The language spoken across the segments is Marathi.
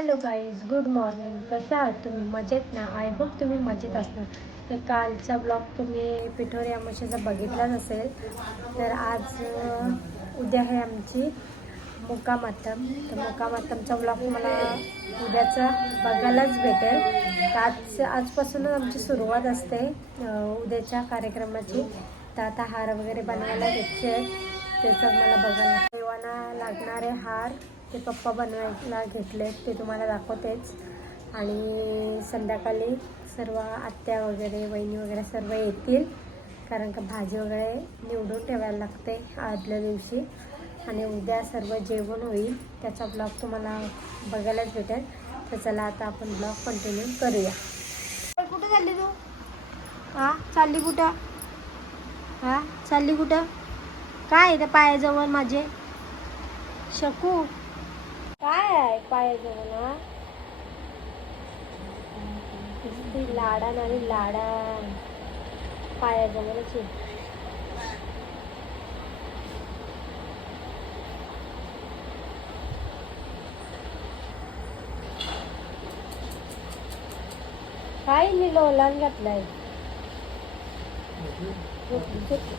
Hello guys, good morning. कसं आहात तुम्ही? मजेत ना? आय होप तुम्ही मजेत असणार. तर कालचा ब्लॉग तुम्ही पिठोरी अमावस्येचा बघितलाच असेल. तर आज उद्या आहे आमची मुक्कामात्तम. तर मुक्कामात्तमचा ब्लॉग तुम्हाला उद्याचा बघायलाच भेटेल. तर आजपासूनच आमची सुरुवात असते उद्याच्या कार्यक्रमाची. तर आता हार वगैरे बनवायला घेतले, त्याचं मला बघायला देवांना लागणारे हार ते पप्पा बनवायला घेतले, ते तुम्हाला दाखवतेच. आणि संध्याकाळी सर्व आत्या वगैरे वहिनी वगैरे सर्व येतील, कारण का भाजी वगैरे निवडून ठेवायला लागते आदल्या दिवशी. आणि उद्या सर्व जेवण होईल, त्याचा ब्लॉग तुम्हाला बघायलाच भेटेल. तर चला आता आपण ब्लॉग कंटिन्यू करूया. कुठं चालली तू? हां चालली कुठं? हां चालली कुठं? काय त्या पायाजवळ माझे शकू? काय आहे पायाजवळ? हा किती लाडान आणि लाडान पायाजवळच आहे. काय मी लोलान घातलाय.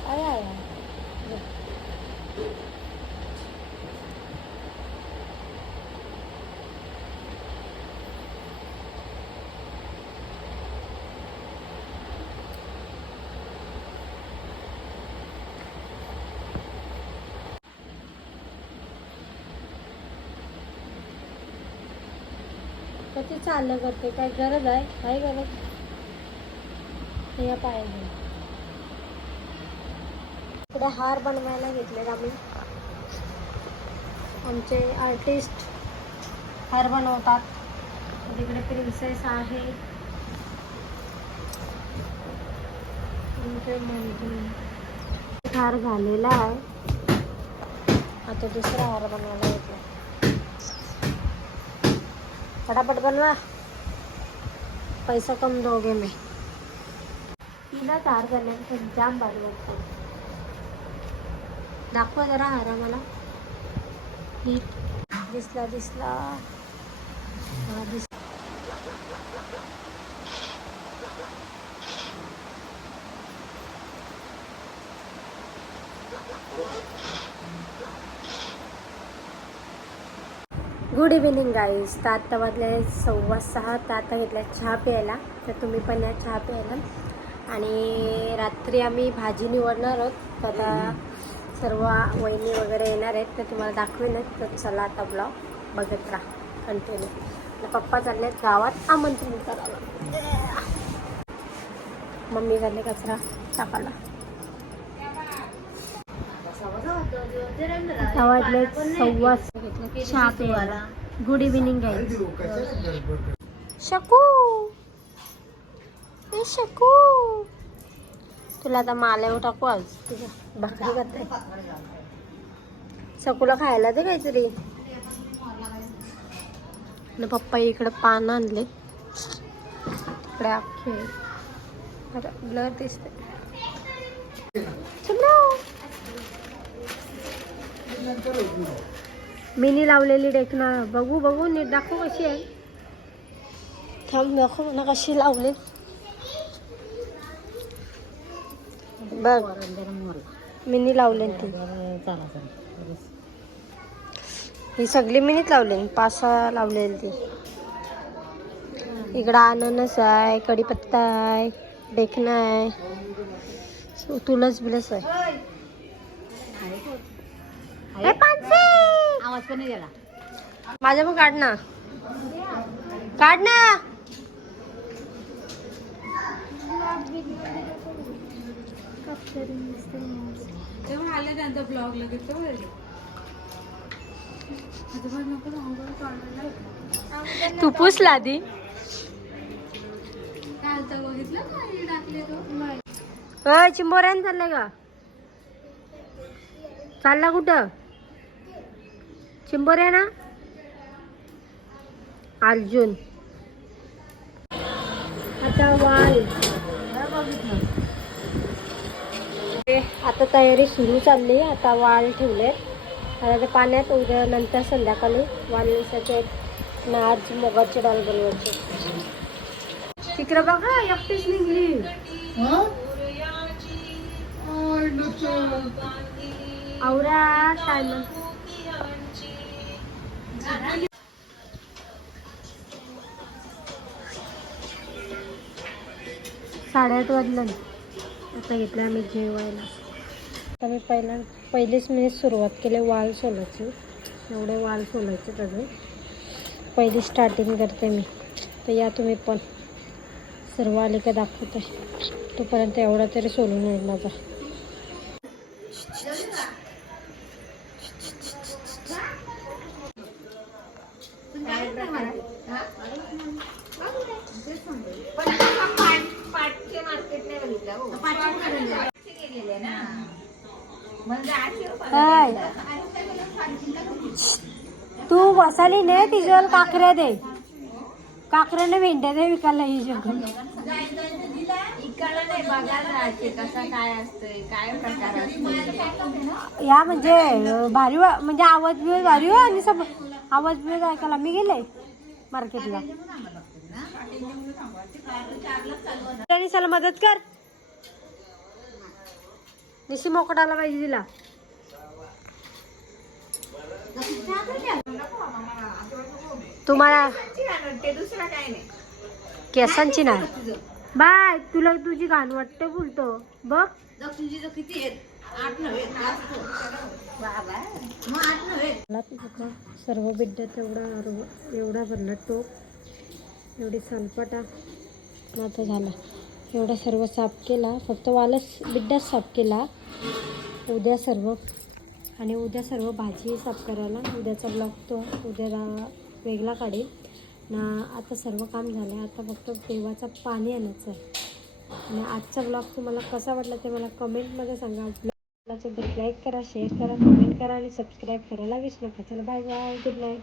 आय आय कधी चाललं करते? काय गरज आहे? काय गरज? या पायाजवळ इकडे हार बनवायला घेतलेत आम्ही. आमचे आर्टिस्ट हार बनवतात. तिकडे प्रिन्सेस आहे, हार झालेला आहे. आता दुसरा हार बनवायला घेतला. फटाफट बनवा, पैसा कम दोगे मी. तीनच हार झाले, जाम भारी वाटतो. दाखवा जरा हार मला. दिसला दिसला हा दिसला. Good evening guys. तर आत्ता वाजले 6:15. तर आता घेतला चहा प्यायला. तर तुम्ही पण या चहा प्यायला. आणि रात्री आम्ही भाजी निवडणार आहोत. तर आता सर्व वहिनी वगैरे येणार आहेत, तर तुम्हाला दाखवेनच. तर चला आता ब्लॉग बघत राहा कंटिन्यू. पप्पा चालले आहेत गावात आमंत्रण करायला. मम्मी झाले कचरा टाकायला. वाजले 6:15. चहा प्यायला. Good evening guys. शकू ए शकू, तुला आता माल्यावर टाकू. आज तुझ्या भाकरी करते. शकूला खायला दे काहीतरी. न पप्पा इकडे पान आणले. इकडे अख्खे ब्लर दिसते. मिनी लावलेली डेकना बघू बघू नीट दाखव कशी आहे. थांब दाखव ना कशी लावली. बघ मिनी लावले ती. ही सगळी मिनीच लावले, 5-6 लावलेली ती. इकडं अननस आहे, कढीपत्ता आहे, डेकना आहे, तुळस बिलस आहे. आवाज पण नाही गेला माझ्या. पण काढ ना, काढ ना. आले त्यांचा ब्लॉग लगेच तू पुसला आधी. चिंबोऱ्यान चाललंय का? चालला कुठं? चिंबोऱ्या ना अर्जुन. आता वाल. आता तयारी सुरू चालली. आता वाल ठेवले आता ते पाण्यात. उद्या नंतर संध्याकाळी वाल निसायचे. ना आज मुगाची डाळ बनवायची. तिकडे बघा एकटीच निघली. आवरा टाइम 8:30 वाजलं. आता घेतलं आम्ही जेवायला. आता मी पहिलीच मी सुरुवात केली वाल सोलायची. एवढे वाल सोलायचे अजून पहिली स्टार्टिंग करते मी. तर या तुम्ही पण सर्व आले का दाखवते. तोपर्यंत एवढा तरी सोलून होईल माझा. तू बसाली नाही तिच्यावर काकऱ्या दे. काकऱ्याने भेंड्या दे विकायला ही जगून. या म्हणजे भारी म्हणजे आवाज बिवाज भारी हो. आणि सब आवाज बिवाज ऐकायला मी गेले मार्केटला. चला मदत कर. निशी मोकडाला पाहिजे तिला. तुम्हाला केसांची नाही बाय. तुला तुझी घाण वाटते बोलतो बघ. सर्व बिड्डा एवढा भरला टोप. एवढी सालपाटा आता झाला. एवढा सर्व साफ केला. फक्त वालच बिड्डाच साफ केला. उद्या सर्व भाजी साफ करायला. उद्याचा ब्लॉग तो उद्या वेगळा काढेल ना. आता सर्व काम झालं आहे. आता फक्त देवाचं पाणी आणायचं आहे. आणि आजचा ब्लॉग तुम्हाला कसा वाटला ते मला कमेंटमध्ये सांगा. ब्लॉगला लाईक करा, शेअर करा, कमेंट करा आणि सबस्क्राईब करायला विसरू नका. चला बाय बाय. Good night.